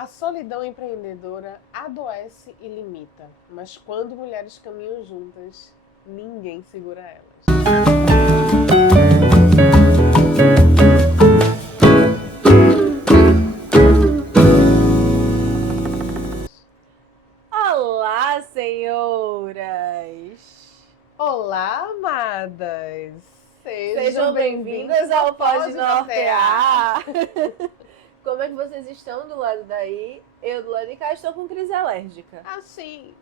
A solidão empreendedora adoece e limita, mas quando mulheres caminham juntas, ninguém segura elas. Olá, senhoras! Olá, amadas! Sejam bem-vindas ao Pode Nortear! Como é que vocês estão do lado daí? Eu do lado de cá estou com crise alérgica. Assim,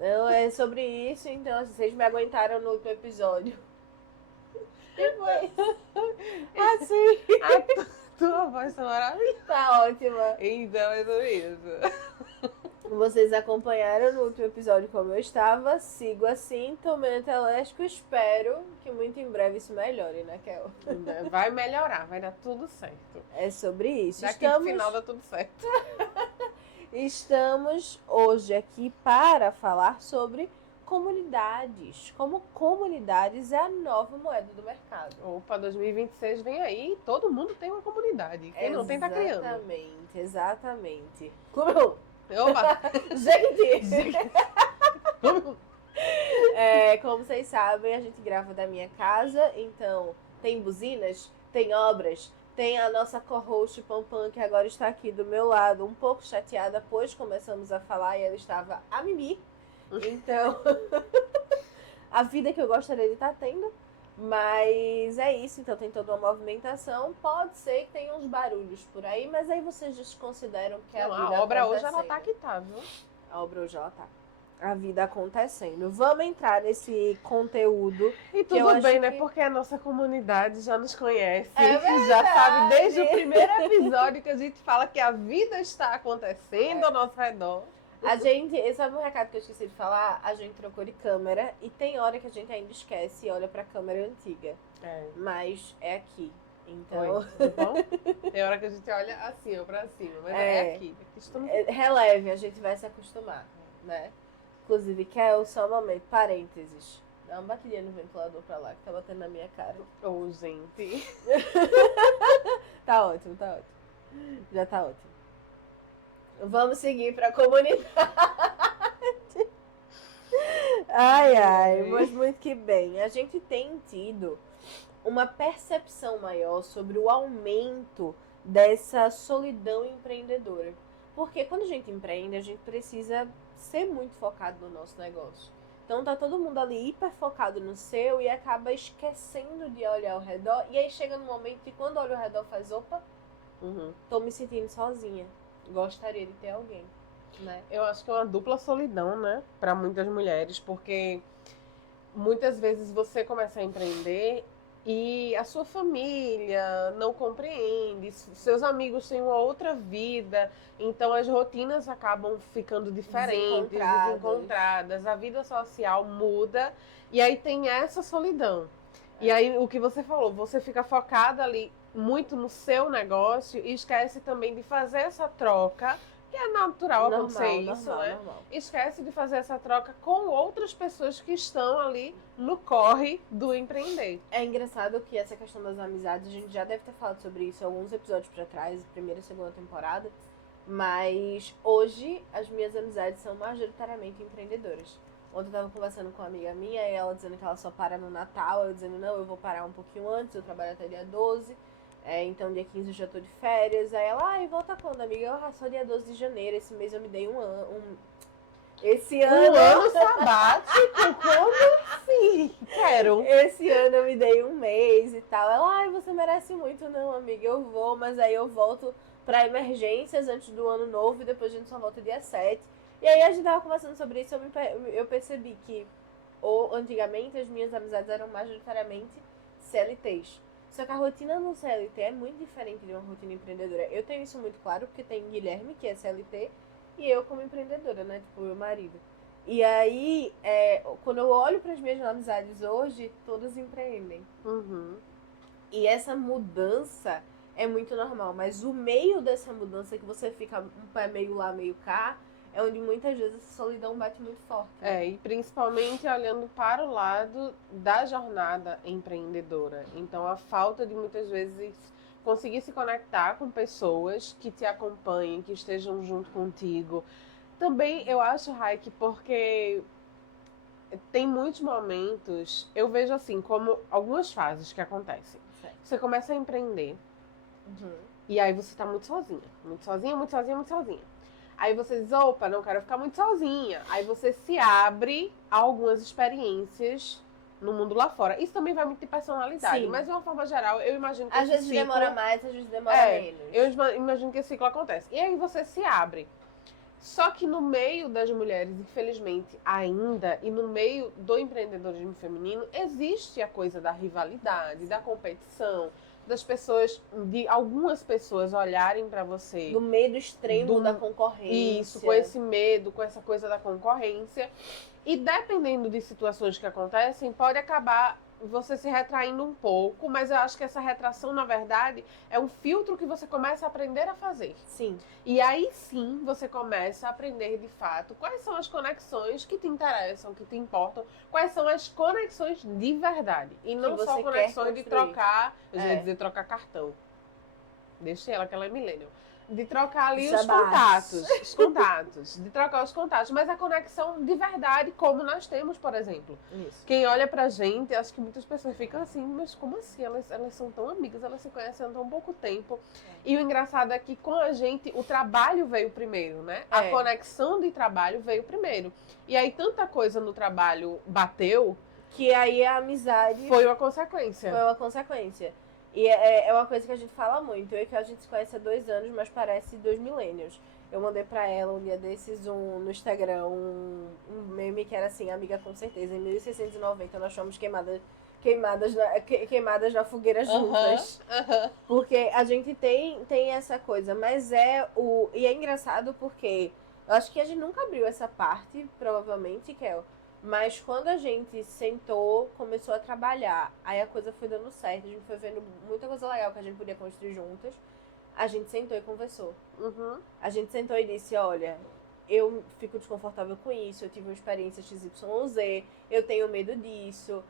Não é sobre isso, então vocês me aguentaram no último episódio. e foi? Assim, A tua voz tá maravilhosa. tá ótima. Então é sobre isso. Vocês acompanharam no último episódio como eu estava, sigo assim, tomei antialérgico, espero que muito em breve isso melhore, né, Kel? Vai melhorar, vai dar tudo certo. É sobre isso. Daqui pro final dá tudo certo. Estamos hoje aqui para falar sobre comunidades. Como comunidades é a nova moeda do mercado. Opa, 2026 vem aí, todo mundo tem uma comunidade. Quem não tem tá criando. Exatamente. Como? Opa! Gente! Como vocês sabem, a gente grava da minha casa, então tem buzinas, tem obras, tem a nossa co-host Pampam, que agora está aqui do meu lado, um pouco chateada, pois começamos a falar e ela estava a mimir. Então, a vida que eu gostaria de estar tendo. Mas é isso, então tem toda uma movimentação. Pode ser que tenha uns barulhos por aí, mas aí vocês desconsideram que Não, a vida a obra hoje acontecendo. ela tá que tá, viu? A obra hoje ela tá. A vida acontecendo. Vamos entrar nesse conteúdo. E Que eu tudo acho bem, né? que- Porque a nossa comunidade já nos conhece. É verdade. Já sabe desde o primeiro episódio que a gente fala que a vida está acontecendo ao nosso redor. A gente, sabe um recado que eu esqueci de falar? A gente trocou de câmera e tem hora que a gente ainda esquece e olha pra câmera antiga. É. Mas é aqui. Então, Oi, tudo bom? Tem hora que a gente olha assim, ó, pra cima, mas é aqui. Aqui estamos... releve, a gente vai se acostumar, né? Inclusive, Kel, só um momento, parênteses. Dá uma batidinha no ventilador pra lá, que tá batendo na minha cara. Ô, gente. Tá ótimo. Já tá ótimo. Vamos seguir pra comunidade. Ai, mas muito que bem. A gente tem tido uma percepção maior sobre o aumento dessa solidão empreendedora. Porque quando a gente empreende, a gente precisa ser muito focado no nosso negócio. Então tá todo mundo ali hiper focado no seu e acaba esquecendo de olhar ao redor. E aí chega no momento que quando olha ao redor faz, opa, tô me sentindo sozinha. Gostaria de ter alguém, né? Eu acho que é uma dupla solidão, né? Pra muitas mulheres, porque muitas vezes você começa a empreender e a sua família não compreende, seus amigos têm uma outra vida, então as rotinas acabam ficando diferentes, desencontradas, a vida social muda e aí tem essa solidão. E aí o que você falou, você fica focada ali muito no seu negócio e esquece também de fazer essa troca, que é natural acontecer isso, né? Normal. Esquece de fazer essa troca com outras pessoas que estão ali no corre do empreender. É engraçado que essa questão das amizades, a gente já deve ter falado sobre isso em alguns episódios pra trás, primeira e segunda temporada, mas hoje as minhas amizades são majoritariamente empreendedoras. Ontem eu tava conversando com uma amiga minha e ela dizendo que ela só para no Natal, eu dizendo, não, eu vou parar um pouquinho antes, eu trabalho até dia 12, então dia 15 eu já tô de férias. Aí ela, e volta quando, amiga? Eu, só dia 12 de janeiro, esse mês eu me dei um ano. Esse ano... Um ano sabático? Como assim? Quero. Esse ano eu me dei um mês e tal. Ela, você merece muito. Não, amiga, eu vou, mas aí eu volto pra emergências antes do ano novo e depois a gente só volta dia 7. E aí a gente tava conversando sobre isso, eu percebi que antigamente as minhas amizades eram majoritariamente CLTs. Só que a rotina no CLT é muito diferente de uma rotina empreendedora. Eu tenho isso muito claro porque tem Guilherme, que é CLT, e eu como empreendedora, né? Tipo, meu marido. E aí, quando eu olho para as minhas amizades hoje, todas empreendem. E essa mudança é muito normal. Mas o meio dessa mudança, que você fica um pé meio lá, meio cá, é onde muitas vezes essa solidão bate muito forte. Né? E principalmente olhando para o lado da jornada empreendedora. Então, a falta de muitas vezes conseguir se conectar com pessoas que te acompanhem, que estejam junto contigo. Também eu acho, Raik, porque tem muitos momentos, eu vejo assim, como algumas fases que acontecem. Certo. Você começa a empreender, e aí você tá muito sozinha. Muito sozinha, muito sozinha, muito sozinha. Aí você diz, opa, não quero ficar muito sozinha. Aí você se abre a algumas experiências no mundo lá fora. Isso também vai muito de personalidade. Sim. Mas de uma forma geral, eu imagino que Às esse vezes ciclo... demora mais, às vezes demora menos. Eu imagino que esse ciclo acontece. E aí você se abre. Só que no meio das mulheres, infelizmente, ainda, e no meio do empreendedorismo feminino, existe a coisa da rivalidade, da competição, das pessoas, de algumas pessoas olharem pra você. Do medo extremo da concorrência. Isso, com esse medo, com essa coisa da concorrência. E dependendo de situações que acontecem, pode acabar você se retraindo um pouco, mas eu acho que essa retração, na verdade, é um filtro que você começa a aprender a fazer. Sim. E aí sim você começa a aprender de fato quais são as conexões que te interessam, que te importam, quais são as conexões de verdade. E não você só quer conexões de construir. trocar, eu já ia dizer trocar cartão. Deixa ela, que ela é millennial. De trocar ali os contatos, de trocar os contatos, mas a conexão de verdade, como nós temos, por exemplo. Isso. Quem olha pra gente, acho que muitas pessoas ficam assim, mas como assim? Elas são tão amigas, elas se conhecem há tão pouco tempo. E o engraçado é que com a gente, o trabalho veio primeiro, né? A conexão de trabalho veio primeiro. E aí tanta coisa no trabalho bateu, que aí a amizade foi uma consequência. Foi uma consequência. E é uma coisa que a gente fala muito. Eu e que a gente se conhece há 2 anos, mas parece 2 milênios. Eu mandei pra ela um dia desses no Instagram um meme que era assim, amiga, com certeza. Em 1690 nós fomos queimadas na fogueira juntas. Porque a gente tem essa coisa, mas e é engraçado porque eu acho que a gente nunca abriu essa parte, provavelmente, Kel. Mas quando a gente sentou, começou a trabalhar, aí a coisa foi dando certo, a gente foi vendo muita coisa legal que a gente podia construir juntas, a gente sentou e conversou. A gente sentou e disse, olha, eu fico desconfortável com isso, eu tive uma experiência XYZ, eu tenho medo disso,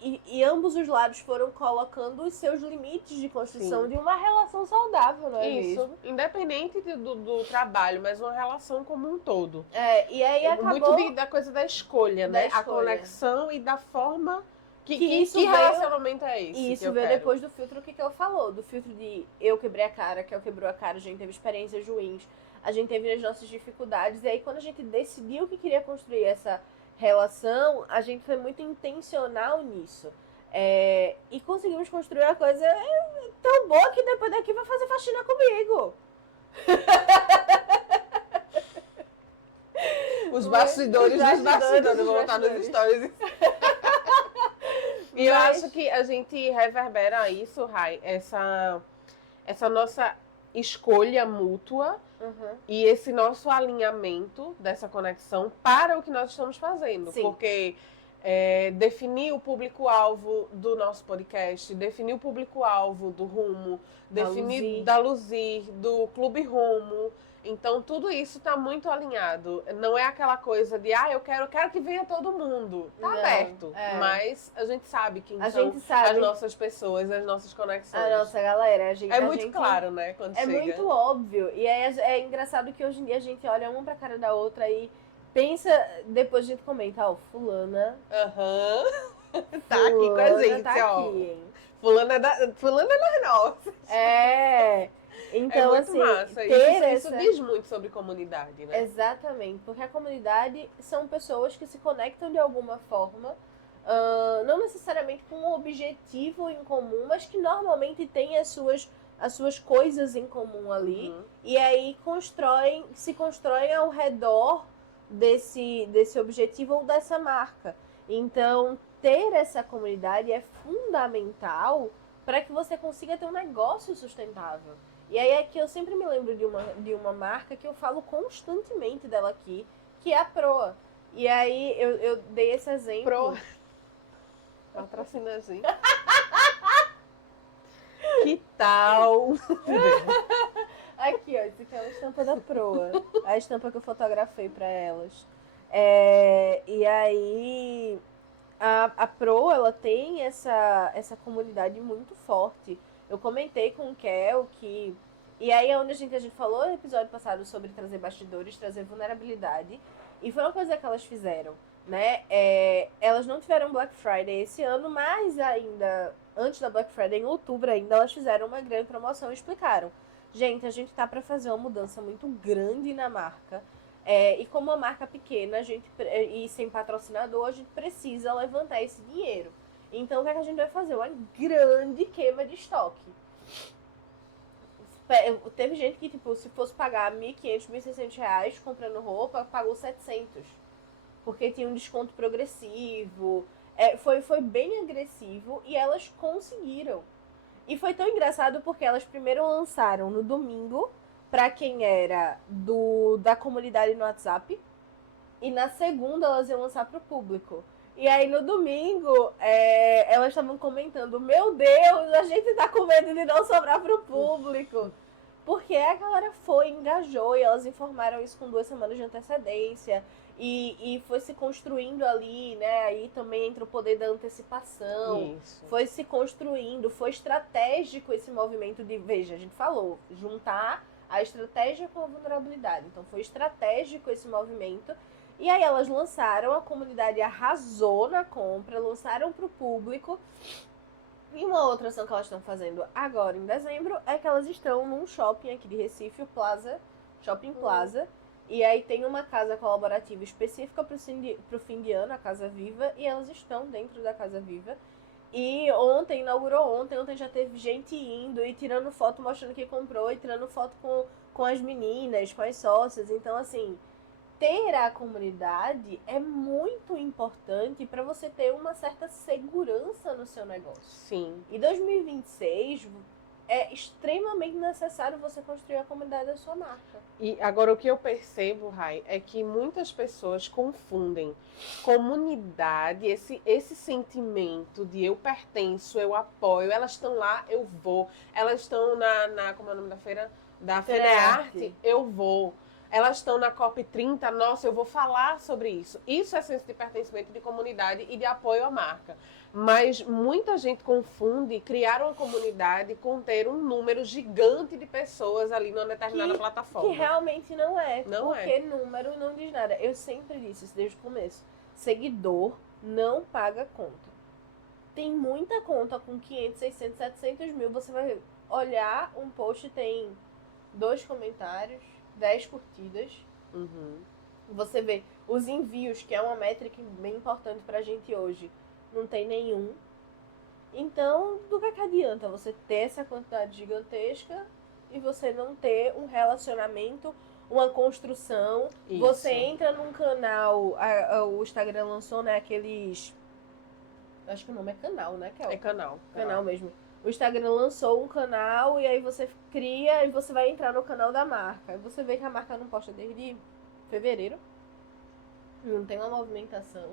e ambos os lados foram colocando os seus limites de construção de uma relação saudável, não é isso, mesmo? Independente do trabalho, mas uma relação como um todo. E aí acabou... Muito da coisa da escolha, né? A conexão e da forma... Que relacionamento é esse? E isso veio depois do filtro que eu falou. Do filtro de eu quebrei a cara, que eu quebrou a cara, a gente teve experiências ruins, a gente teve as nossas dificuldades. E aí quando a gente decidiu que queria construir essa relação, a gente foi muito intencional nisso. E conseguimos construir uma coisa tão boa que depois daqui vai fazer faxina comigo. Os bastidores dos bastidores. Vou voltar nos stories. E eu acho que a gente reverbera isso, Rai, essa nossa escolha mútua e esse nosso alinhamento dessa conexão para o que nós estamos fazendo. Sim. Porque definir o público-alvo do nosso podcast, definir o público-alvo do Rumo, definir da Luzir, do Clube Rumo. Então, tudo isso tá muito alinhado. Não é aquela coisa de, eu quero que venha todo mundo. Tá aberto. Mas a gente sabe quem são as nossas pessoas, as nossas conexões. A nossa galera. Muito claro, né? Quando chega. Muito óbvio. E é engraçado que hoje em dia a gente olha uma pra cara da outra e pensa, depois a gente comenta, fulana... tá aqui com a gente, aqui, hein? Fulana é das nossas. Então, muito assim, massa. Isso diz muito sobre comunidade, né? Exatamente, porque a comunidade são pessoas que se conectam de alguma forma, não necessariamente com um objetivo em comum, mas que normalmente têm as suas coisas em comum ali, e aí se constroem ao redor desse objetivo ou dessa marca. Então, ter essa comunidade é fundamental para que você consiga ter um negócio sustentável. E aí é que eu sempre me lembro de uma marca que eu falo constantemente dela aqui, que é a Proa. E aí eu dei esse exemplo. Proa. Patrocina a gente. Que tal? Aqui, ó, isso aqui é uma estampa da Proa. A estampa que eu fotografei pra elas. E aí a Pro, ela tem essa comunidade muito forte. Eu comentei com o Kel que... E aí é onde a gente falou no episódio passado sobre trazer bastidores, trazer vulnerabilidade. E foi uma coisa que elas fizeram, né? Elas não tiveram Black Friday esse ano, mas ainda, antes da Black Friday, em outubro ainda, elas fizeram uma grande promoção e explicaram. Gente, a gente tá para fazer uma mudança muito grande na marca. E como uma marca pequena e sem patrocinador, a gente precisa levantar esse dinheiro. Então, o que é que a gente vai fazer? Uma grande queima de estoque. Teve gente que, tipo, se fosse pagar R$1.500, R$1.600 comprando roupa, pagou 700. Porque tinha um desconto progressivo. Foi bem agressivo e elas conseguiram. E foi tão engraçado porque elas primeiro lançaram no domingo para quem era da comunidade no WhatsApp. E na segunda elas iam lançar pro público. E aí no domingo, elas estavam comentando, meu Deus, a gente tá com medo de não sobrar pro público. Porque a galera engajou e elas informaram isso com 2 semanas de antecedência. E foi se construindo ali, né? Aí também entra o poder da antecipação. Isso. Foi se construindo, foi estratégico esse movimento de, veja, a gente falou, juntar a estratégia com a vulnerabilidade. Então foi estratégico esse movimento. E aí elas lançaram, a comunidade arrasou na compra, lançaram para o público. E uma outra ação que elas estão fazendo agora em dezembro é que elas estão num shopping aqui de Recife, o Shopping Plaza. E aí tem uma casa colaborativa específica para o fim de ano, a Casa Viva, e elas estão dentro da Casa Viva. E inaugurou ontem já teve gente indo e tirando foto mostrando que comprou, e tirando foto com as meninas, com as sócias. Então, assim, ter a comunidade é muito importante para você ter uma certa segurança no seu negócio. Sim. E 2026 é extremamente necessário você construir a comunidade da sua marca. E agora o que eu percebo, Rai, é que muitas pessoas confundem comunidade, esse sentimento de eu pertenço, eu apoio, elas estão lá, eu vou. Elas estão como é o nome da feira? Da FENEARTE, eu vou. Elas estão na COP30, nossa, eu vou falar sobre isso. Isso é senso de pertencimento, de comunidade e de apoio à marca. Mas muita gente confunde criar uma comunidade com ter um número gigante de pessoas ali numa determinada plataforma. Que realmente não é. Não porque número não diz nada. Eu sempre disse isso desde o começo. Seguidor não paga conta. Tem muita conta com 500, 600, 700 mil. Você vai olhar um post, tem 2 comentários, 10 curtidas. Uhum. Você vê os envios, que é uma métrica bem importante pra gente hoje, não tem nenhum. Então, do que adianta você ter essa quantidade gigantesca e você não ter um relacionamento, uma construção? Isso. Você entra num canal, o Instagram lançou, né, aqueles... Acho que o nome é canal, né, Kel? É canal. Canal mesmo. O Instagram lançou um canal e aí você cria e você vai entrar no canal da marca. E você vê que a marca não posta desde fevereiro. Não tem uma movimentação,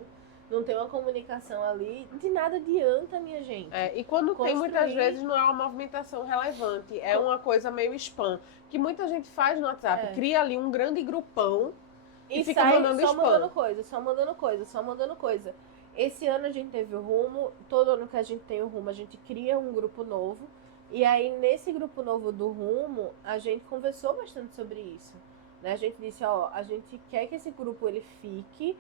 não tem uma comunicação ali. De nada adianta, minha gente. E quando tem, muitas vezes não é uma movimentação relevante. É uma coisa meio spam. Que muita gente faz no WhatsApp. Cria ali um grande grupão e fica mandando só spam. mandando coisa. Esse ano a gente teve o Rumo, todo ano que a gente tem o Rumo, a gente cria um grupo novo. E aí, nesse grupo novo do Rumo, a gente conversou bastante sobre isso. Né? A gente disse, a gente quer que esse grupo ele fique,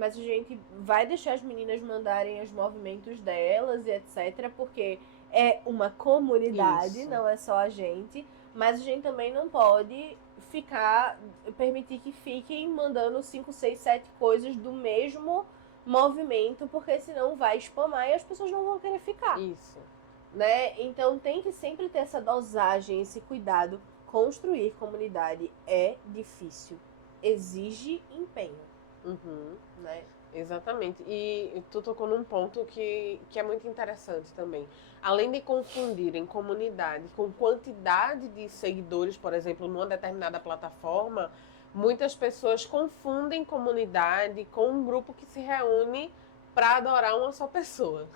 mas a gente vai deixar as meninas mandarem os movimentos delas e etc. Porque é uma comunidade, Isso. não é só a gente. Mas a gente também não pode permitir que fiquem mandando 5, 6, 7 coisas do mesmo movimento, porque senão vai spamar e as pessoas não vão querer ficar. Isso. Né? Então tem que sempre ter essa dosagem, esse cuidado. Construir comunidade é difícil. Exige empenho. Uhum. Né? Exatamente. E tu tocou num ponto que é muito interessante também. Além de confundirem comunidade com quantidade de seguidores, por exemplo, numa determinada plataforma, muitas pessoas confundem comunidade com um grupo que se reúne para adorar uma só pessoa.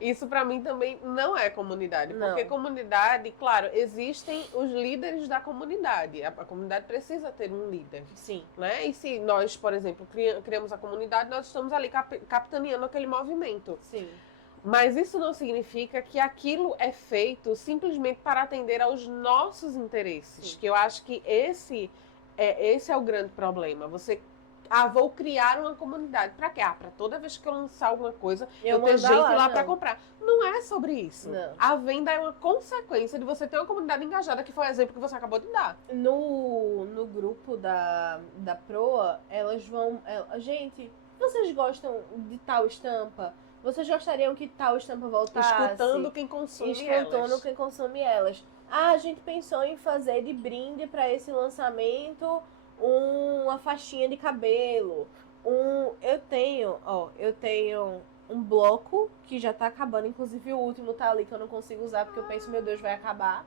Isso pra mim também não é comunidade. Não. Porque comunidade, claro, existem os líderes da comunidade. A comunidade precisa ter um líder. Sim. Né? E se nós, por exemplo, criamos a comunidade, nós estamos ali capitaneando aquele movimento. Sim. Mas isso não significa que aquilo é feito simplesmente para atender aos nossos interesses. Sim. Que eu acho que esse é o grande problema. Você, vou criar uma comunidade. Para quê? Para toda vez que eu lançar alguma coisa, eu ter gente lá para comprar. Não é sobre isso. Não. A venda é uma consequência de você ter uma comunidade engajada, que foi o exemplo que você acabou de dar. No grupo da Proa, elas vão... gente, vocês gostam de tal estampa? Vocês gostariam que tal estampa voltasse? Escutando quem consome elas. Quem consome elas. A gente pensou em fazer de brinde para esse lançamento uma faixinha de cabelo. Eu tenho um bloco que já tá acabando. Inclusive o último tá ali que eu não consigo usar porque eu penso, meu Deus, vai acabar.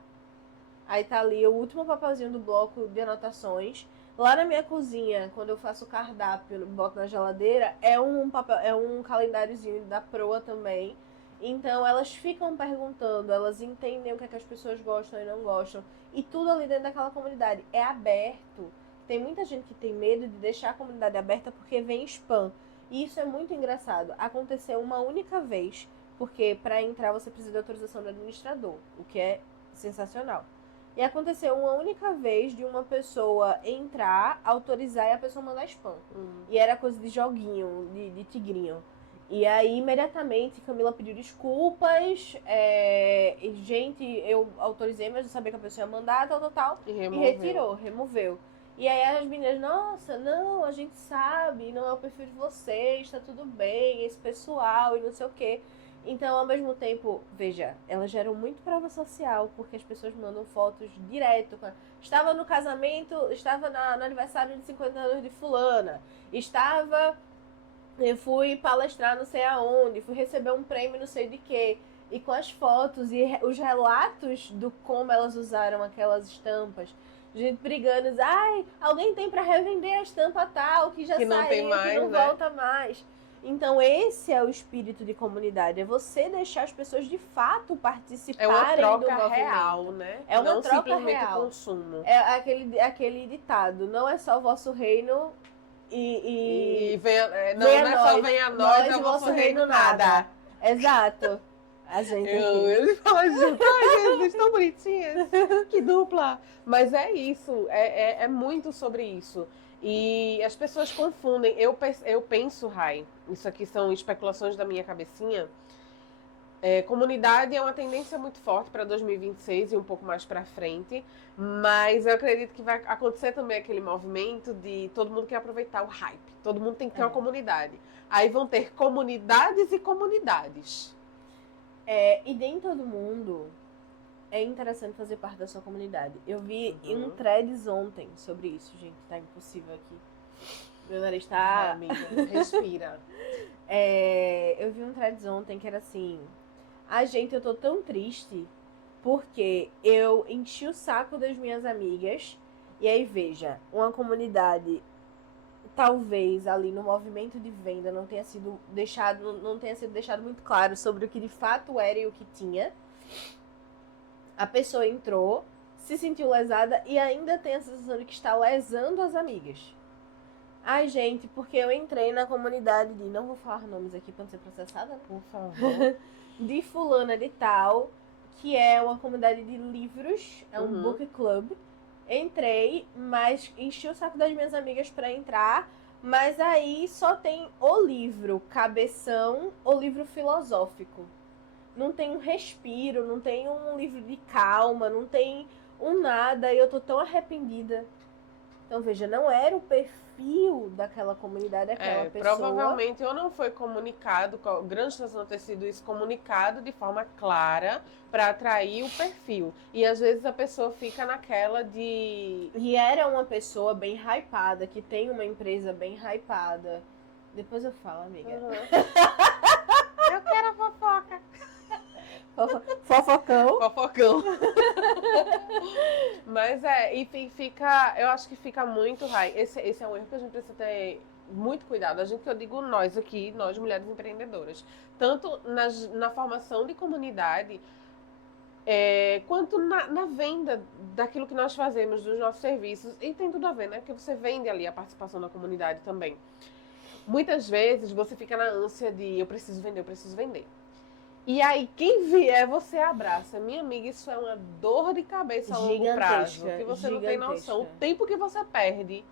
Aí tá ali o último papelzinho do bloco de anotações. Lá na minha cozinha, quando eu faço o cardápio, boto na geladeira, é um calendáriozinho da Proa também. Então elas ficam perguntando, elas entendem o que é que as pessoas gostam e não gostam. E tudo ali dentro daquela comunidade é aberto. Tem muita gente que tem medo de deixar a comunidade aberta porque vem spam. E isso é muito engraçado. Aconteceu uma única vez, porque para entrar você precisa de autorização do administrador, o que é sensacional. E aconteceu uma única vez de uma pessoa entrar, autorizar e a pessoa mandar spam. E era coisa de joguinho, de tigrinho. E aí, imediatamente, Camila pediu desculpas. Gente, eu autorizei, mas não sabia que a pessoa ia mandar, tal. E removeu. E aí as meninas, nossa, não, a gente sabe, não é o perfil de vocês, tá tudo bem, esse pessoal e não sei o quê. Então, ao mesmo tempo, veja, elas geram muito prova social, porque as pessoas mandam fotos direto. Estava no casamento, estava no aniversário de 50 anos de fulana, eu fui palestrar não sei aonde, fui receber um prêmio não sei de quê. E com as fotos e os relatos do como elas usaram aquelas estampas. Gente brigando, alguém tem pra revender a estampa tal, que já que saiu, não tem mais, que não né? volta mais. Então esse é o espírito de comunidade, é você deixar as pessoas de fato participarem do movimento. É uma troca real, né? É uma não troca simplesmente real. Consumo. É aquele ditado, não é só o vosso reino não é só venha a nós, é o vosso reino nada. Exato. A gente Eles falam junto, ai, vocês estão bonitinhas, que dupla. Mas é isso, é muito sobre isso. E as pessoas confundem. Eu penso, Rai, isso aqui são especulações da minha cabecinha. Comunidade é uma tendência muito forte para 2026 e um pouco mais para frente, mas eu acredito que vai acontecer também aquele movimento de todo mundo quer aproveitar o hype, todo mundo tem que ter uma comunidade. Aí vão ter comunidades e comunidades. E nem todo mundo é interessante fazer parte da sua comunidade. Eu vi um threads ontem sobre isso, gente, tá impossível aqui. Meu nariz tá... Amiga, respira. Eu vi um threads ontem que era assim... gente, eu tô tão triste porque eu enchi o saco das minhas amigas. E aí, veja, uma comunidade, talvez ali no movimento de venda não tenha sido deixado muito claro sobre o que de fato era e o que tinha. A pessoa entrou, se sentiu lesada e ainda tem a sensação de que está lesando as amigas. Gente, porque eu entrei na comunidade de... Não vou falar nomes aqui pra não ser processada, por favor. De fulana de tal, que é uma comunidade de livros, é um book club. Entrei, mas enchi o saco das minhas amigas pra entrar, mas aí só tem o livro cabeção, o livro filosófico. Não tem um respiro, não tem um livro de calma, não tem um nada, e eu tô tão arrependida. Então, veja, não era o perfil daquela comunidade, aquela pessoa. Provavelmente ou não foi comunicado, grande chance de não ter sido isso comunicado de forma clara para atrair o perfil. E às vezes a pessoa fica naquela de... E era uma pessoa bem hypada, que tem uma empresa bem hypada. Depois eu falo, amiga. Eu quero a fofoca. Fofocão. Mas e fica, eu acho que fica muito, Rai. Esse é um erro que a gente precisa ter muito cuidado. A gente, que eu digo nós aqui, nós mulheres empreendedoras, tanto na formação de comunidade, quanto na venda daquilo que nós fazemos, dos nossos serviços. E tem tudo a ver, né? Porque você vende ali a participação da comunidade também. Muitas vezes você fica na ânsia de eu preciso vender, eu preciso vender. E aí, quem vier, você abraça. Minha amiga, isso é uma dor de cabeça a longo prazo, que você não tem noção. O tempo que você perde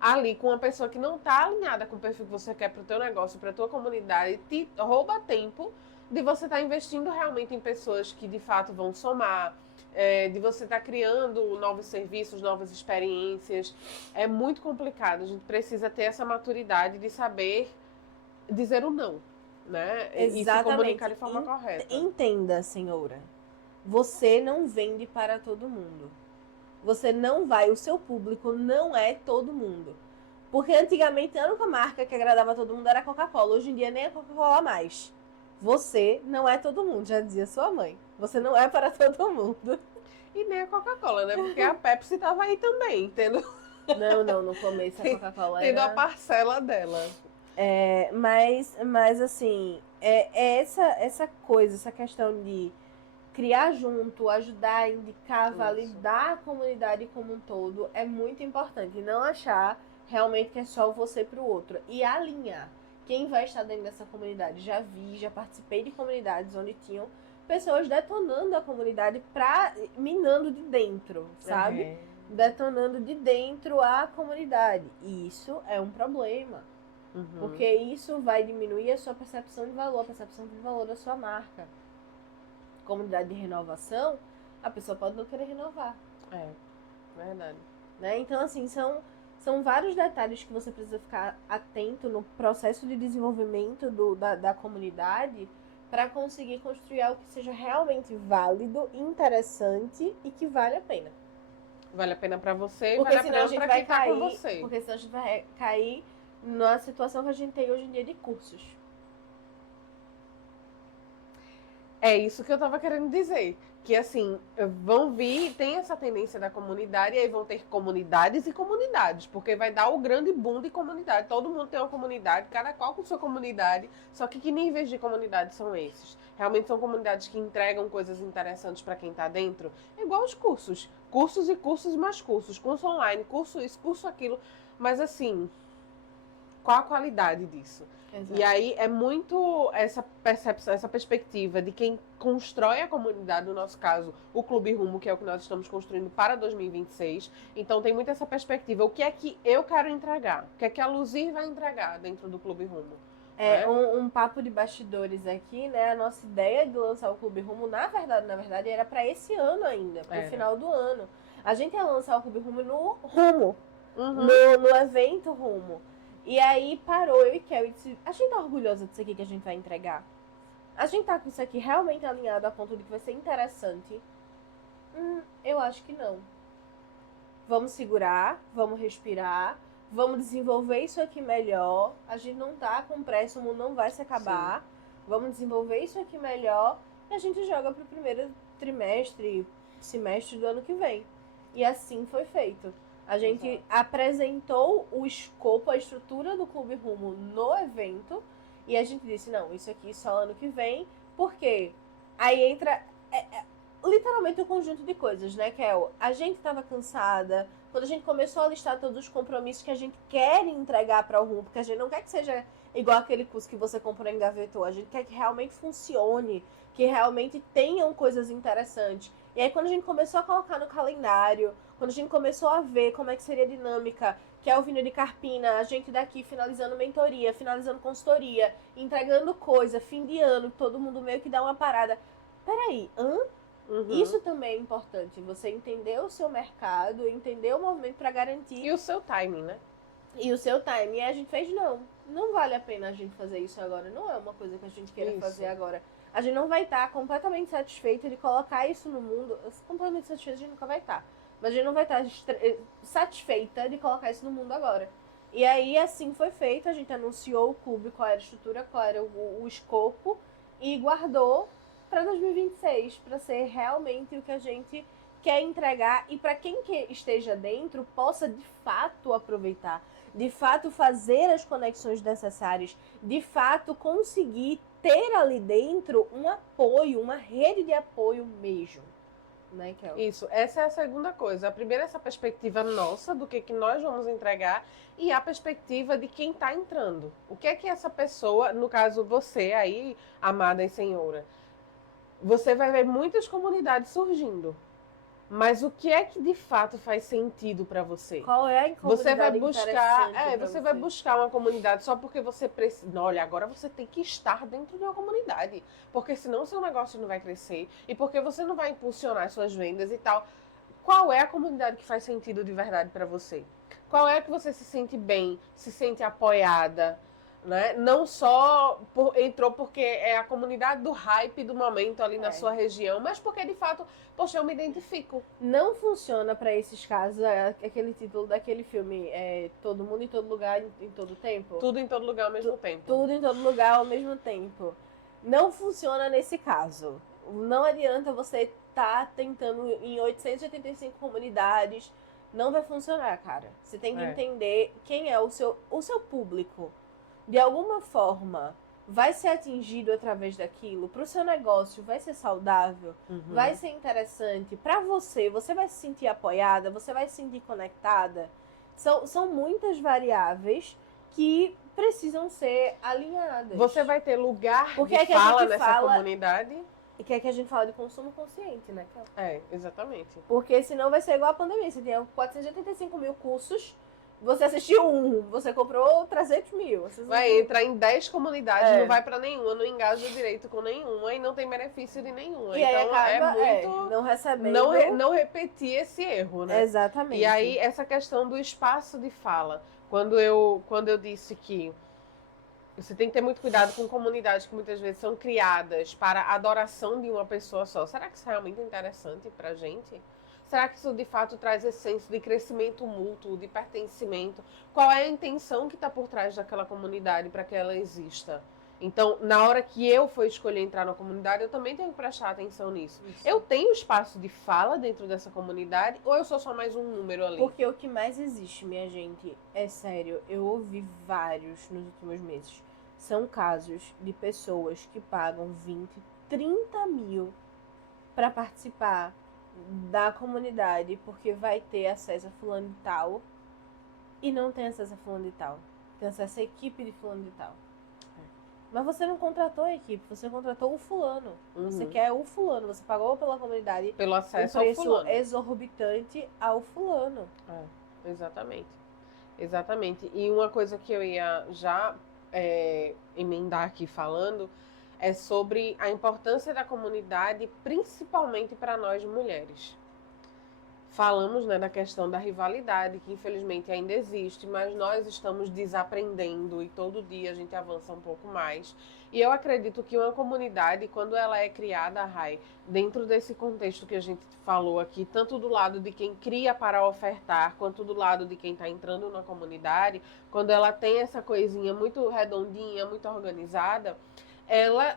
ali com uma pessoa que não está alinhada com o perfil que você quer para o teu negócio, para a tua comunidade, te rouba tempo de você estar investindo realmente em pessoas que de fato vão somar, de você estar criando novos serviços, novas experiências. É muito complicado. A gente precisa ter essa maturidade de saber dizer o não, né? Exatamente. E se comunicar de forma correta. Entenda, senhora. Você não vende para todo mundo. Você não vai, o seu público não é todo mundo. Porque antigamente a única marca que agradava a todo mundo era a Coca-Cola. Hoje em dia nem a Coca-Cola mais. Você não é todo mundo, já dizia sua mãe. Você não é para todo mundo. E nem a Coca-Cola, né? Porque a Pepsi tava aí também, entendeu? Não, no começo a Coca-Cola Tendo era... a parcela dela. Mas assim, essa coisa, essa questão de criar junto, ajudar, indicar, validar a comunidade como um todo é muito importante. E não achar realmente que é só você para o outro. E alinhar quem vai estar dentro dessa comunidade. Já participei de comunidades onde tinham pessoas detonando a comunidade, minando de dentro, sabe? Detonando de dentro a comunidade. E isso é um problema. Porque isso vai diminuir a sua percepção de valor, a percepção de valor da sua marca. Comunidade de renovação, a pessoa pode não querer renovar. Verdade. Né? Então, assim, são vários detalhes que você precisa ficar atento no processo de desenvolvimento da comunidade para conseguir construir algo que seja realmente válido, interessante e que vale a pena. Vale a pena para você, porque vale a pena para quem tá com você. Porque senão a gente vai cair na situação que a gente tem hoje em dia de cursos. É isso que eu tava querendo dizer. Que assim, vão vir, tem essa tendência da comunidade, e aí vão ter comunidades e comunidades, porque vai dar o grande boom de comunidade. Todo mundo tem uma comunidade, cada qual com sua comunidade, só que níveis de comunidade são esses? Realmente são comunidades que entregam coisas interessantes para quem tá dentro? É igual os cursos. Cursos e cursos e mais cursos. Curso online, curso isso, curso aquilo. Mas assim, qual a qualidade disso? Exato. E aí é muito essa percepção, essa perspectiva de quem constrói a comunidade, no nosso caso, o Clube Rumo, que é o que nós estamos construindo para 2026. Então tem muito essa perspectiva. O que é que eu quero entregar? O que é que a Luzir vai entregar dentro do Clube Rumo? Um papo de bastidores aqui, né? A nossa ideia de lançar o Clube Rumo, na verdade, era para esse ano ainda, para o final do ano. A gente ia lançar o Clube Rumo no Rumo, no evento Rumo. E aí parou, eu e Kelly disse, a gente tá orgulhosa disso aqui que a gente vai entregar? A gente tá com isso aqui realmente alinhado a ponto de que vai ser interessante? Eu acho que não. Vamos segurar, vamos respirar, vamos desenvolver isso aqui melhor. A gente não tá com pressa, o mundo não vai se acabar. Sim. Vamos desenvolver isso aqui melhor e a gente joga pro primeiro semestre do ano que vem. E assim foi feito. A gente apresentou o escopo, a estrutura do Clube Rumo no evento e a gente disse, não, isso aqui só ano que vem, porque aí entra literalmente um conjunto de coisas, né, Kel? A gente tava cansada, quando a gente começou a listar todos os compromissos que a gente quer entregar para o Rumo, porque a gente não quer que seja igual aquele curso que você comprou e engavetou, a gente quer que realmente funcione, que realmente tenham coisas interessantes. E aí quando a gente começou a colocar no calendário, quando a gente começou a ver como é que seria a dinâmica, que é o Vinho de Carpina, a gente daqui finalizando mentoria, finalizando consultoria, entregando coisa, fim de ano, todo mundo meio que dá uma parada. Peraí, Isso também é importante, você entender o seu mercado, entender o movimento para garantir. E o seu timing, né? E o seu timing. E a gente fez, não vale a pena a gente fazer isso agora, não é uma coisa que a gente queira fazer agora. A gente não vai estar completamente satisfeito de colocar isso no mundo, completamente satisfeito a gente nunca vai estar. Mas a gente não vai estar satisfeita de colocar isso no mundo agora. E aí, assim foi feito. A gente anunciou o clube, qual era a estrutura, qual era o escopo. E guardou para 2026, para ser realmente o que a gente quer entregar e para quem esteja dentro possa de fato aproveitar, de fato fazer as conexões necessárias, de fato conseguir ter ali dentro um apoio, uma rede de apoio mesmo. Né, Kel? Isso, essa é a segunda coisa. A primeira é essa perspectiva nossa do que nós vamos entregar e a perspectiva de quem está entrando. O que é que essa pessoa, no caso você aí, amada e senhora, você vai ver muitas comunidades surgindo. Mas o que é que de fato faz sentido para você? Qual é a comunidade você vai buscar, você vai buscar uma comunidade só porque você precisa. Olha, agora você tem que estar dentro de uma comunidade, porque senão o seu negócio não vai crescer e porque você não vai impulsionar suas vendas e tal. Qual é a comunidade que faz sentido de verdade para você? Qual é que você se sente bem, se sente apoiada? Né? Não só entrou porque é a comunidade do hype do momento ali na sua região, mas porque de fato, poxa, eu me identifico. Não funciona para esses casos aquele título daquele filme, Todo Mundo em Todo Lugar em Todo Tempo? Tudo em todo lugar ao mesmo tempo. Tudo em todo lugar ao mesmo tempo. Não funciona nesse caso. Não adianta você estar tentando em 885 comunidades. Não vai funcionar, cara. Você tem que entender quem é o seu público. De alguma forma, vai ser atingido através daquilo, para o seu negócio vai ser saudável, vai ser interessante, para você vai se sentir apoiada, você vai se sentir conectada. São muitas variáveis que precisam ser alinhadas. Você vai ter lugar de fala nessa comunidade. E que é que a gente fala de consumo consciente, né, Kel? Exatamente. Porque senão vai ser igual a pandemia. Você tem 485 mil cursos. Você assistiu você comprou 300 mil. Vai entrar em 10 comunidades, não vai pra nenhuma, não engaja direito com nenhuma e não tem benefício de nenhuma. E então aí acaba, é muito não recebendo. Não repetir esse erro, né? Exatamente. E aí essa questão do espaço de fala. Quando eu disse que você tem que ter muito cuidado com comunidades que muitas vezes são criadas para a adoração de uma pessoa só. Será que isso é realmente interessante pra gente? Será que isso de fato traz esse senso de crescimento mútuo, de pertencimento? Qual é a intenção que está por trás daquela comunidade para que ela exista? Então, na hora que eu for escolher entrar na comunidade, eu também tenho que prestar atenção nisso. Isso. Eu tenho espaço de fala dentro dessa comunidade ou eu sou só mais um número ali? Porque o que mais existe, minha gente, é sério, eu ouvi vários nos últimos meses. São casos de pessoas que pagam 20, 30 mil para participar da comunidade porque vai ter acesso a fulano de tal e não tem acesso a fulano de tal. Tem acesso à equipe de fulano de tal. Mas você não contratou a equipe, você contratou o fulano. Você quer o fulano, você pagou pela comunidade pelo acesso um ao fulano. Exorbitante ao fulano. Exatamente. Exatamente. E uma coisa que eu ia já emendar aqui falando é sobre a importância da comunidade, principalmente para nós mulheres. Falamos, né, da questão da rivalidade, que infelizmente ainda existe, mas nós estamos desaprendendo e todo dia a gente avança um pouco mais. E eu acredito que uma comunidade, quando ela é criada, Rai, dentro desse contexto que a gente falou aqui, tanto do lado de quem cria para ofertar, quanto do lado de quem está entrando na comunidade, quando ela tem essa coisinha muito redondinha, muito organizada, ela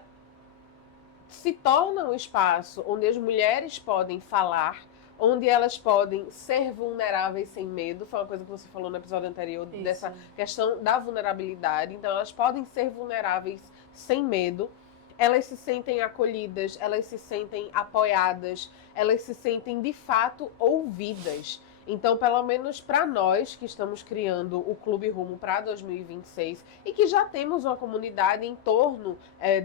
se torna um espaço onde as mulheres podem falar, onde elas podem ser vulneráveis sem medo. Foi uma coisa que você falou no episódio anterior, dessa questão da vulnerabilidade. Então, elas podem ser vulneráveis sem medo. Elas se sentem acolhidas, elas se sentem apoiadas, elas se sentem, de fato, ouvidas. Então, pelo menos para nós que estamos criando o Clube Rumo para 2026 e que já temos uma comunidade em torno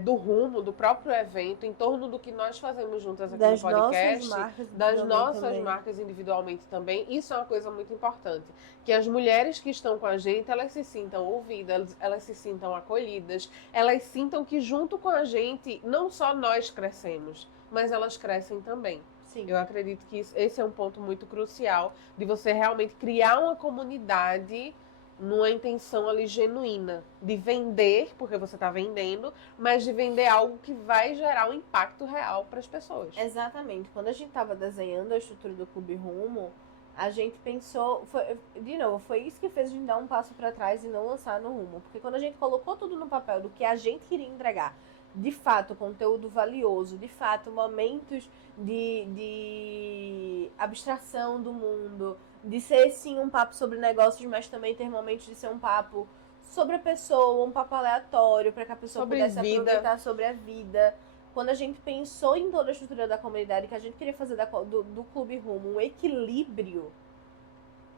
do Rumo, do próprio evento, em torno do que nós fazemos juntas aqui no podcast, das nossas marcas individualmente também, isso é uma coisa muito importante. Que as mulheres que estão com a gente, elas se sintam ouvidas, elas se sintam acolhidas, elas sintam que junto com a gente, não só nós crescemos, mas elas crescem também. Sim. Eu acredito que esse é um ponto muito crucial de você realmente criar uma comunidade numa intenção ali genuína de vender, porque você está vendendo, mas de vender algo que vai gerar um impacto real para as pessoas. Exatamente. Quando a gente estava desenhando a estrutura do Clube Rumo, a gente pensou, foi isso que fez a gente dar um passo para trás e não lançar no Rumo, porque quando a gente colocou tudo no papel do que a gente queria entregar de fato, conteúdo valioso, de fato, momentos de abstração do mundo, de ser sim um papo sobre negócios, mas também ter momentos de ser um papo sobre a pessoa, um papo aleatório, para que a pessoa Sobre pudesse vida. aproveitar sobre a vida. Quando a gente pensou em toda a estrutura da comunidade, que a gente queria fazer do Clube Rumo um equilíbrio,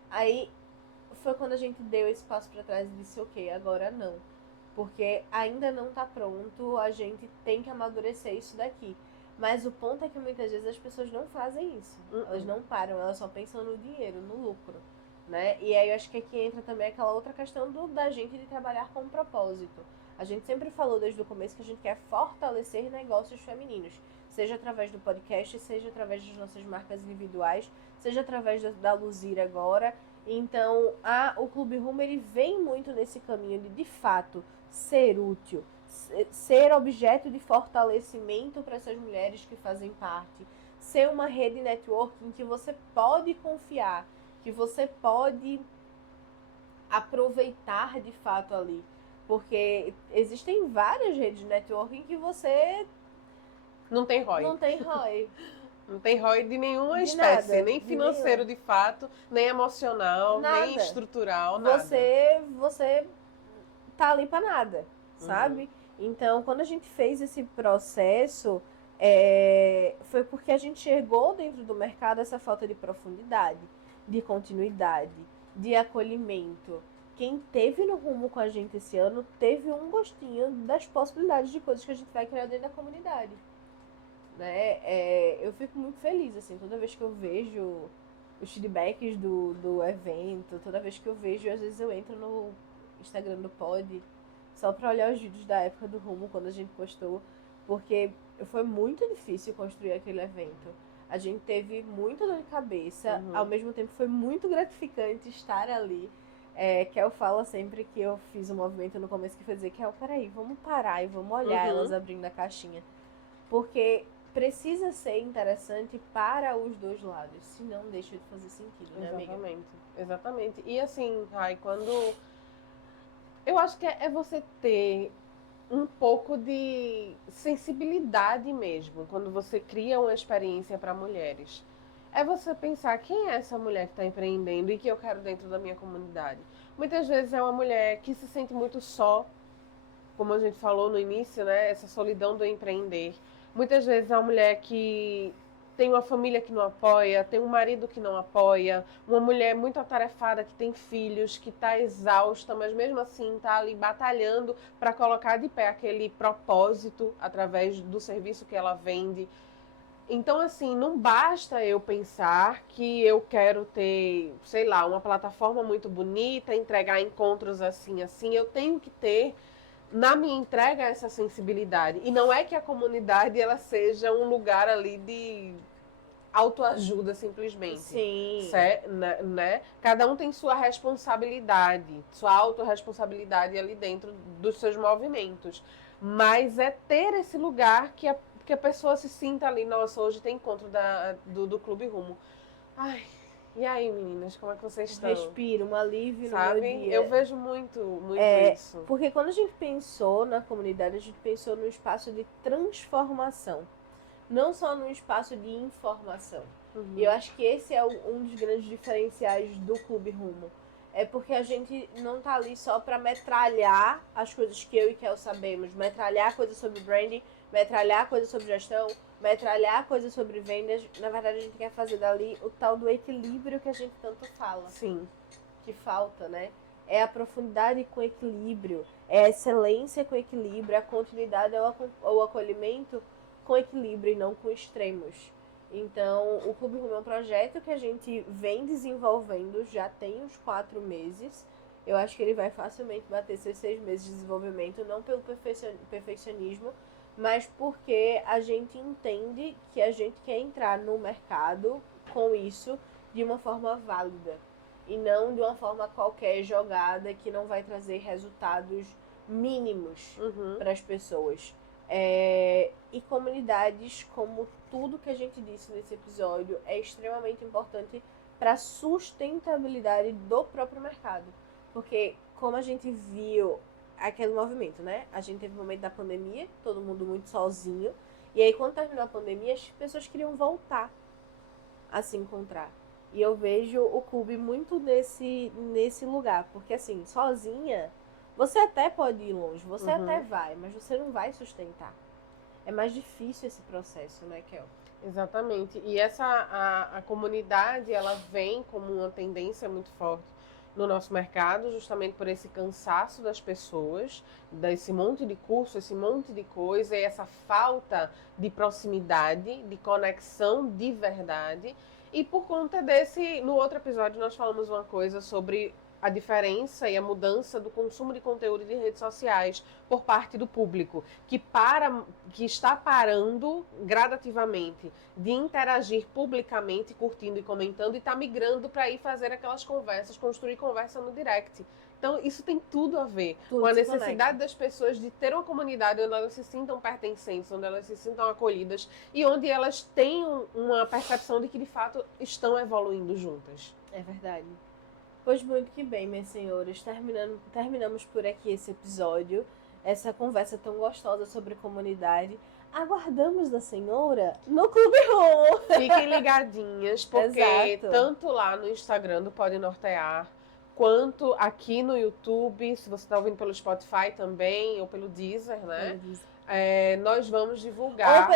aí foi quando a gente deu esse passo para trás e disse, ok, agora não. Porque ainda não tá pronto, a gente tem que amadurecer isso daqui. Mas o ponto é que muitas vezes as pessoas não fazem isso. Elas não param, elas só pensam no dinheiro, no lucro. Né? E aí eu acho que aqui entra também aquela outra questão da gente de trabalhar com um propósito. A gente sempre falou desde o começo que a gente quer fortalecer negócios femininos. Seja através do podcast, seja através das nossas marcas individuais, seja através da Luzira agora. Então, o Clube Rumo, ele vem muito nesse caminho de fato, ser útil, ser objeto de fortalecimento para essas mulheres que fazem parte, ser uma rede networking que você pode confiar, que você pode aproveitar de fato ali. Porque existem várias redes de networking que você Não tem ROI. não tem ROI. Não tem ROI de nenhuma De espécie, nada, nem de financeiro nenhum. de fato, nem emocional, Nada. nem estrutural, nada. Você tá ali pra nada, sabe? Então, quando a gente fez esse processo, foi porque a gente enxergou dentro do mercado essa falta de profundidade, de continuidade, de acolhimento. Quem teve no Rumo com a gente esse ano teve um gostinho das possibilidades de coisas que a gente vai criar dentro da comunidade. Né? Eu fico muito feliz, assim, toda vez que eu vejo os feedbacks do evento, toda vez que eu vejo, às vezes eu entro no Instagram do Pod só pra olhar os vídeos da época do Rumo, quando a gente postou, porque foi muito difícil construir aquele evento. A gente teve muita dor de cabeça, ao mesmo tempo foi muito gratificante estar ali. Kel fala sempre que eu fiz um movimento no começo que foi dizer, Kel, peraí, vamos parar e vamos olhar elas abrindo a caixinha. Porque precisa ser interessante para os dois lados, senão deixa de fazer sentido, né, amiga? Exatamente. E assim, Rai, quando... Eu acho que é você ter um pouco de sensibilidade mesmo, quando você cria uma experiência para mulheres. É você pensar, quem é essa mulher que está empreendendo e que eu quero dentro da minha comunidade? Muitas vezes é uma mulher que se sente muito só, como a gente falou no início, né? Essa solidão do empreender. Muitas vezes é uma mulher que tem uma família que não apoia, tem um marido que não apoia, uma mulher muito atarefada que tem filhos, que está exausta, mas mesmo assim está ali batalhando para colocar de pé aquele propósito através do serviço que ela vende. Então, assim, não basta eu pensar que eu quero ter, sei lá, uma plataforma muito bonita, entregar encontros assim, assim. Eu tenho que ter na minha entrega essa sensibilidade. E não é que a comunidade ela seja um lugar ali de autoajuda simplesmente. Sim. Né? Cada um tem sua responsabilidade, sua autorresponsabilidade ali dentro dos seus movimentos. Mas é ter esse lugar que a pessoa se sinta ali, nossa, hoje tem encontro do Clube Rumo. Ai, e aí, meninas, como é que vocês estão? Respiro, um alívio no meu dia. Eu vejo muito isso. Porque quando a gente pensou na comunidade, a gente pensou no espaço de transformação. Não só no espaço de informação. E eu acho que esse é um dos grandes diferenciais do Clube Rumo. É porque a gente não tá ali só pra metralhar as coisas que eu e Kel sabemos. Metralhar coisas sobre branding, metralhar coisas sobre gestão, metralhar coisas sobre vendas. Na verdade, a gente quer fazer dali o tal do equilíbrio que a gente tanto fala. Sim. Que falta, né? É a profundidade com equilíbrio, é a excelência com equilíbrio, a continuidade ou acolhimento com equilíbrio e não com extremos. Então, o Clube Rumo é um projeto que a gente vem desenvolvendo já tem uns 4 meses. Eu acho que ele vai facilmente bater seus 6 meses de desenvolvimento, não pelo perfeccionismo, mas porque a gente entende que a gente quer entrar no mercado com isso de uma forma válida. E não de uma forma qualquer jogada que não vai trazer resultados mínimos para as pessoas. E comunidades, como tudo que a gente disse nesse episódio, é extremamente importante para a sustentabilidade do próprio mercado. Porque, como a gente viu aquele movimento, né? A gente teve o momento da pandemia, todo mundo muito sozinho. E aí, quando terminou a pandemia, as pessoas queriam voltar a se encontrar. E eu vejo o clube muito nesse lugar. Porque, assim, sozinha, você até pode ir longe, você até vai, mas você não vai sustentar. É mais difícil esse processo, né, Kel? Exatamente. E a comunidade, ela vem como uma tendência muito forte no nosso mercado, justamente por esse cansaço das pessoas, desse monte de curso, esse monte de coisa, e essa falta de proximidade, de conexão de verdade. E por conta desse, no outro episódio nós falamos uma coisa sobre a diferença e a mudança do consumo de conteúdo de redes sociais por parte do público, que está parando gradativamente de interagir publicamente, curtindo e comentando, e está migrando para ir fazer aquelas conversas, construir conversa no direct. Então, isso tem tudo a ver Tudo com a se necessidade conecta. das pessoas de ter uma comunidade onde elas se sintam pertencentes, onde elas se sintam acolhidas e onde elas tenham uma percepção de que, de fato, estão evoluindo juntas. É verdade. Pois muito que bem, minhas senhoras. Terminamos por aqui esse episódio. Essa conversa tão gostosa sobre comunidade. Aguardamos da senhora no Clube Rumo. Fiquem ligadinhas, porque Exato. tanto lá no Instagram do Pode Nortear, quanto aqui no YouTube, se você está ouvindo pelo Spotify também, ou pelo Deezer, né? Nós vamos divulgar. Ou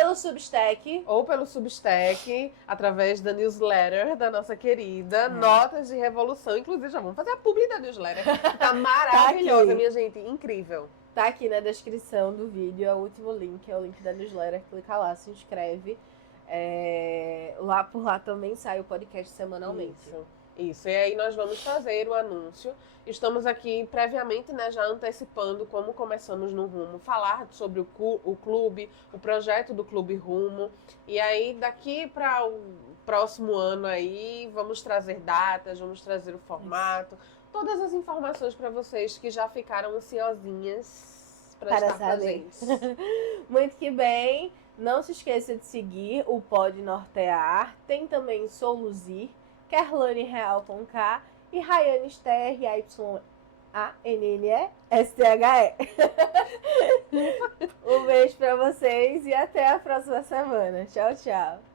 pelo Substack, através da newsletter da nossa querida Notas de Revolução. Inclusive, já vamos fazer a publi da newsletter. Tá maravilhosa, aqui. minha gente. Incrível. Tá aqui na descrição do vídeo, é o último link, é o link da newsletter. Clica lá, se inscreve. Por lá também sai o podcast semanalmente. Isso. E aí nós vamos fazer o anúncio. Estamos aqui previamente, né, já antecipando como começamos no Rumo, falar sobre o clube, o projeto do Clube Rumo. E aí daqui para o próximo ano aí, vamos trazer datas, vamos trazer o formato, todas as informações para vocês que já ficaram ansiosinhas para estar com a gente. Muito que bem. Não se esqueça de seguir o Pode Nortear. Tem também Soluzir, Kerlane Real com K e Rayane Ster, YANNESTHE. Um beijo pra vocês e até a próxima semana. Tchau, tchau.